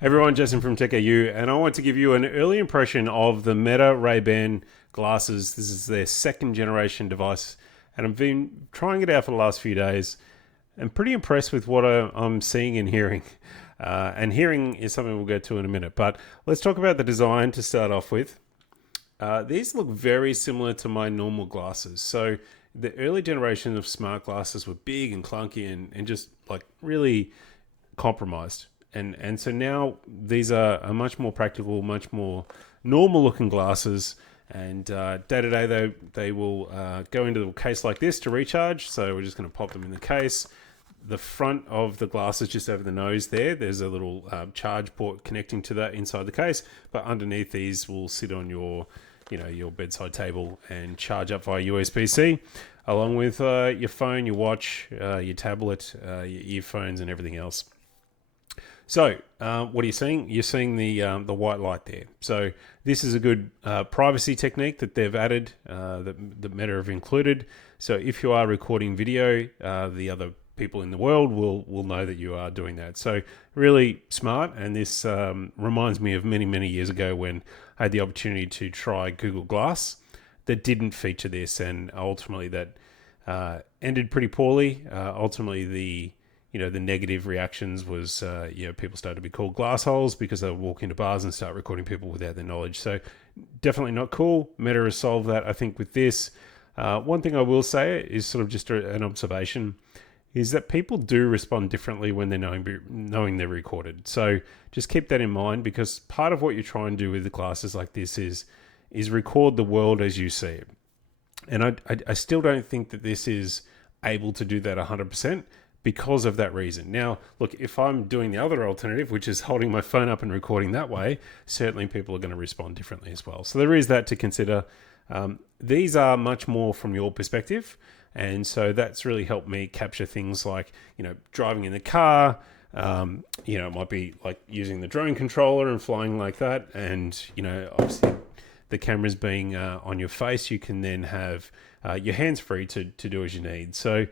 Hey everyone, Jason from TechAU, and I want to give you an early impression of the Meta Ray-Ban glasses. This is their second generation device, and I've been trying it out for the last few days. I'm pretty impressed with what I'm seeing and hearing. And hearing is something we'll get to in a minute, but let's talk about the design to start off with. These look very similar to my normal glasses. So the early generation of smart glasses were big and clunky and just like really compromised. And so now these are much more practical, much more normal looking glasses. And day to day, they will go into a case like this to recharge. So we're just going to pop them in the case. The front of the glasses, just over the nose there's a little charge port connecting to that inside the case. But underneath these will sit on your bedside table and charge up via USB-C, along with your phone, your watch, your tablet, your earphones, and everything else. So, what are you seeing? You're seeing the white light there. So, this is a good privacy technique that they've added, that Meta have included. So, if you are recording video, the other people in the world will know that you are doing that. So, really smart. And this reminds me of many years ago when I had the opportunity to try Google Glass that didn't feature this, and ultimately that ended pretty poorly. Ultimately, the negative reactions was, people started to be called glass holes because they would walk into bars and start recording people without their knowledge. So definitely not cool. Meta has solved that, I think, with this. One thing I will say is sort of just an observation is that people do respond differently when they're knowing they're recorded. So just keep that in mind, because part of what you try and do with the glasses like this is record the world as you see it. And I still don't think that this is able to do that 100%. Because of that reason. Now, look, if I'm doing the other alternative, which is holding my phone up and recording that way, certainly people are going to respond differently as well. So there is that to consider. These are much more from your perspective. And so that's really helped me capture things like, driving in the car. It might be like using the drone controller and flying like that. And, obviously the cameras being on your face, you can then have your hands free to do as you need. So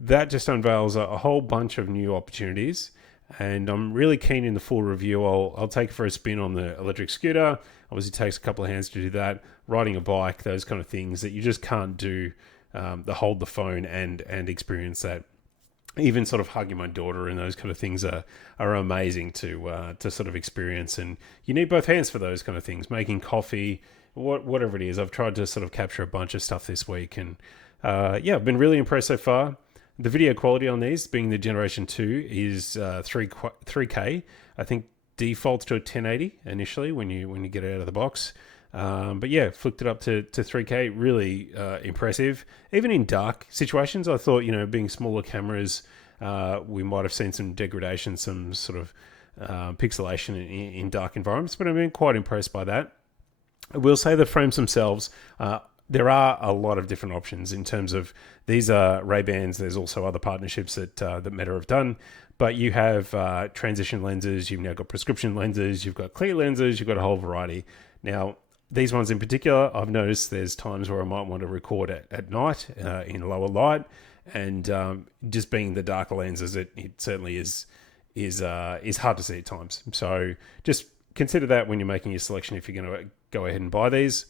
that just unveils a whole bunch of new opportunities, and I'm really keen in the full review. I'll take it for a spin on the electric scooter. Obviously, it takes a couple of hands to do that. Riding a bike, those kind of things that you just can't do. The hold the phone and experience that. Even sort of hugging my daughter and those kind of things are amazing to sort of experience. And you need both hands for those kind of things. Making coffee, whatever it is. I've tried to sort of capture a bunch of stuff this week, and I've been really impressed so far. The video quality on these, being the Generation 2, is 3K. I think defaults to a 1080 initially when you get it out of the box. But yeah, flicked it up to 3K. Really impressive. Even in dark situations, I thought, being smaller cameras, we might have seen some degradation, some sort of pixelation in dark environments. But I've been quite impressed by that. I will say the frames themselves, there are a lot of different options in terms of these are Ray-Bans. There's also other partnerships that Meta have done, but you have transition lenses. You've now got prescription lenses. You've got clear lenses. You've got a whole variety. Now, these ones in particular, I've noticed there's times where I might want to record at night in lower light, and just being the darker lenses, it certainly is hard to see at times. So just consider that when you're making your selection if you're going to go ahead and buy these.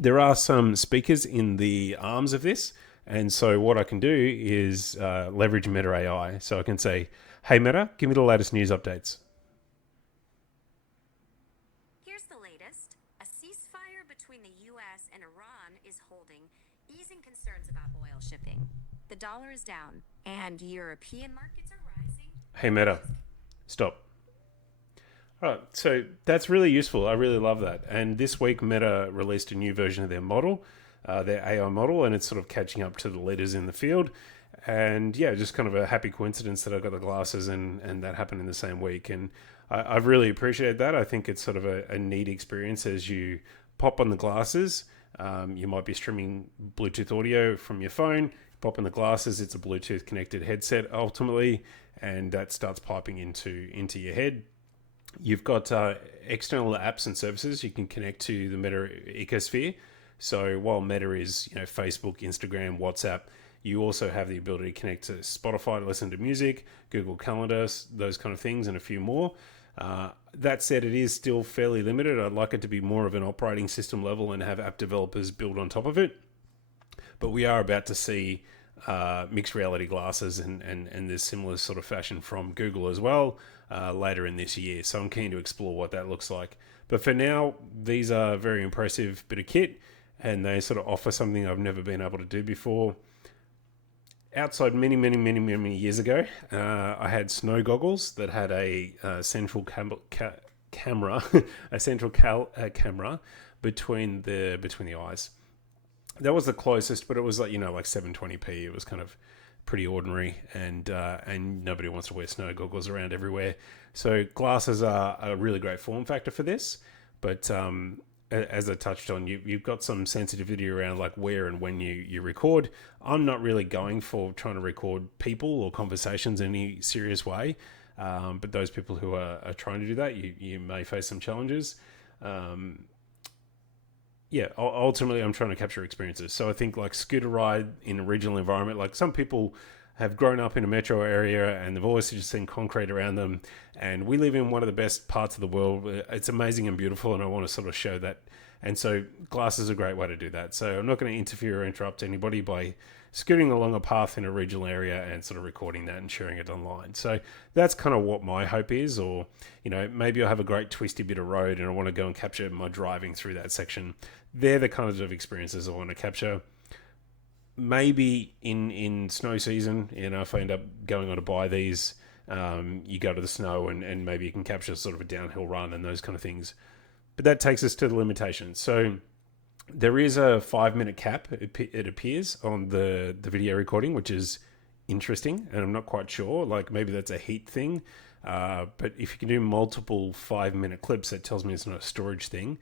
There are some speakers in the arms of this, and so what I can do is leverage Meta AI. So I can say, hey Meta, give me the latest news updates. Here's the latest. A ceasefire between the U.S. and Iran is holding, easing concerns about oil shipping. The dollar is down, and European markets are rising. Hey Meta, stop. All right, so that's really useful. I really love that. And this week, Meta released a new version of their model, their AI model, and it's sort of catching up to the leaders in the field. And yeah, just kind of a happy coincidence that I got the glasses and that happened in the same week. And I've really appreciated that. I think it's sort of a neat experience as you pop on the glasses. You might be streaming Bluetooth audio from your phone, pop in the glasses, it's a Bluetooth connected headset ultimately, and that starts piping into your head. You've got external apps and services you can connect to the Meta ecosphere. So while Meta is, Facebook, Instagram, WhatsApp, you also have the ability to connect to Spotify to listen to music, Google Calendar, those kind of things, and a few more. That said, it is still fairly limited. I'd like it to be more of an operating system level and have app developers build on top of it. But we are about to see mixed reality glasses and this similar sort of fashion from Google as well later in this year. So I'm keen to explore what that looks like. But for now, these are a very impressive bit of kit, and they sort of offer something I've never been able to do before. Outside many years ago, I had snow goggles that had a central camera, a central camera between the eyes. That was the closest, but it was like 720p. It was kind of pretty ordinary, and nobody wants to wear snow goggles around everywhere. So glasses are a really great form factor for this, but as I touched on, you've got some sensitivity around like where and when you record. I'm not really going for trying to record people or conversations in any serious way, but those people who are trying to do that, you may face some challenges. Ultimately, I'm trying to capture experiences. So I think like scooter ride in a regional environment, like some people have grown up in a metro area and they've always just seen concrete around them. And we live in one of the best parts of the world. It's amazing and beautiful, and I want to sort of show that. And so glasses are a great way to do that. So I'm not going to interfere or interrupt anybody by scooting along a path in a regional area and sort of recording that and sharing it online. So that's kind of what my hope is. Or, maybe I have a great twisty bit of road and I want to go and capture my driving through that section. They're the kinds of experiences I want to capture. Maybe in snow season, if I end up going on to buy these, you go to the snow and maybe you can capture sort of a downhill run and those kind of things. But that takes us to the limitations. So there is a 5-minute cap, it appears, on the video recording, which is interesting, and I'm not quite sure. Like maybe that's a heat thing, but if you can do multiple 5-minute clips, that tells me it's not a storage thing.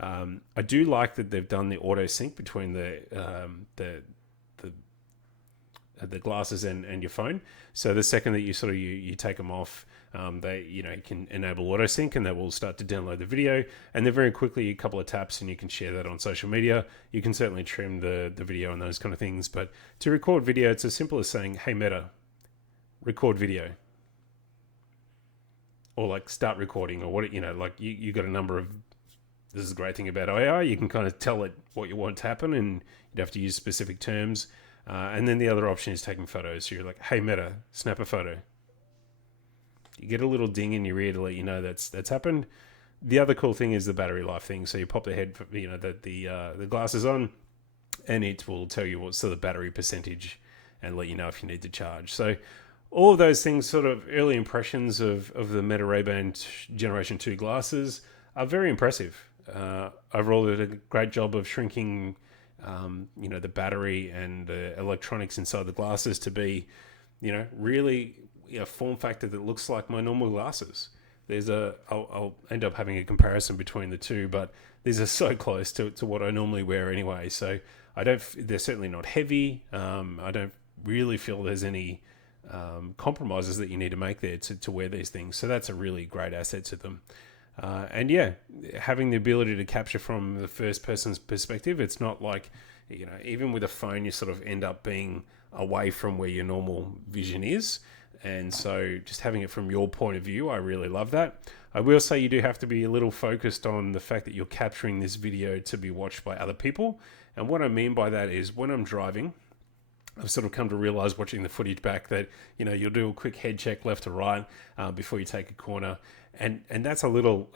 I do like that they've done the auto sync between the glasses and your phone. So the second that you take them off, they can enable auto sync, and that will start to download the video. And then very quickly, a couple of taps, and you can share that on social media. You can certainly trim the video and those kind of things. But to record video, it's as simple as saying, "Hey Meta, record video," or like start recording, or what like you got a number of. This is the great thing about AI. You can kind of tell it what you want to happen, and you'd have to use specific terms. And then the other option is taking photos. So you're like, "Hey Meta, snap a photo." You get a little ding in your ear to let you know that's happened. The other cool thing is the battery life thing. So you pop the head, the glasses on, and it will tell you what's the battery percentage and let you know if you need to charge. So all of those things, sort of early impressions of the Meta Ray-Ban Generation 2 glasses, are very impressive. Overall, they did a great job of shrinking the battery and the electronics inside the glasses to be, really a form factor that looks like my normal glasses. I'll end up having a comparison between the two, but these are so close to what I normally wear anyway. So they're certainly not heavy. I don't really feel there's any compromises that you need to make there to wear these things. So that's a really great asset to them. Having the ability to capture from the first person's perspective, it's not like, even with a phone, you sort of end up being away from where your normal vision is. And so just having it from your point of view, I really love that. I will say you do have to be a little focused on the fact that you're capturing this video to be watched by other people. And what I mean by that is when I'm driving, I've sort of come to realize watching the footage back that, you'll do a quick head check left to right before you take a corner. And that's a little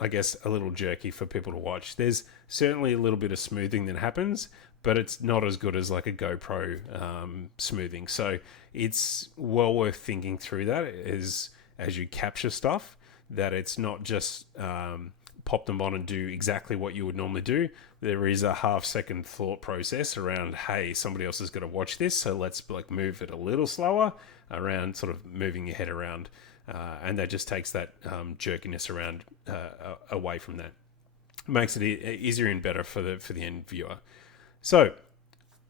jerky for people to watch. There's certainly a little bit of smoothing that happens, but it's not as good as like a GoPro smoothing. So it's well worth thinking through that as you capture stuff, that it's not just pop them on and do exactly what you would normally do. There is a half-second thought process around, hey, somebody else is going to watch this, so let's like move it a little slower around sort of moving your head around. And that just takes that jerkiness around away from that. Makes it easier and better for the end viewer. So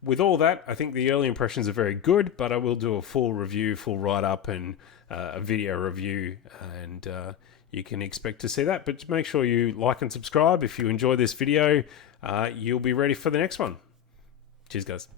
with all that, I think the early impressions are very good, but I will do a full review, full write-up, and a video review, and you can expect to see that. But make sure you like and subscribe. If you enjoy this video, you'll be ready for the next one. Cheers, guys.